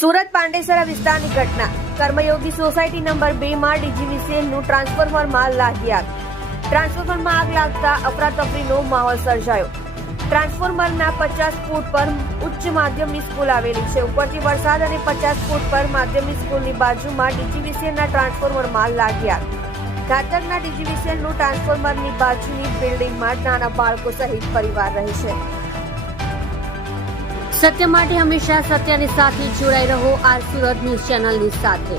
સુરત પાંડેસરા વિસ્તારની ઘટના. કર્મયોગી society number 2 માં ડીજીવીસીએલનું ટ્રાન્સફોર્મરમાં લાગી આગ. ટ્રાન્સફોર્મરમાં આગ લાગતા અફરાતફરીનો માહોલ સર્જાયો. ટ્રાન્સફોર્મરના 50 ફૂટ પર ઉચ્ચ માધ્યમિક સ્કૂલ આવેલી છે. ઉપરથી વરસાદ અને 50 ફૂટ પર માધ્યમિક સ્કૂલની બાજુમાં ડીજીવીસીએલના ટ્રાન્સફોર્મરમાં લાગી આગ. ઘાતકના ડીજીવીસીએલનું ટ્રાન્સફોર્મરની બાજુની બિલ્ડિંગમાં નાના બાળકો સહિત પરિવાર રહે છે. સત્ય માટે હંમેશા સત્યની સાથે જોડાઈ રહો. આર સુરત ન્યૂઝ ચેનલની સાથે.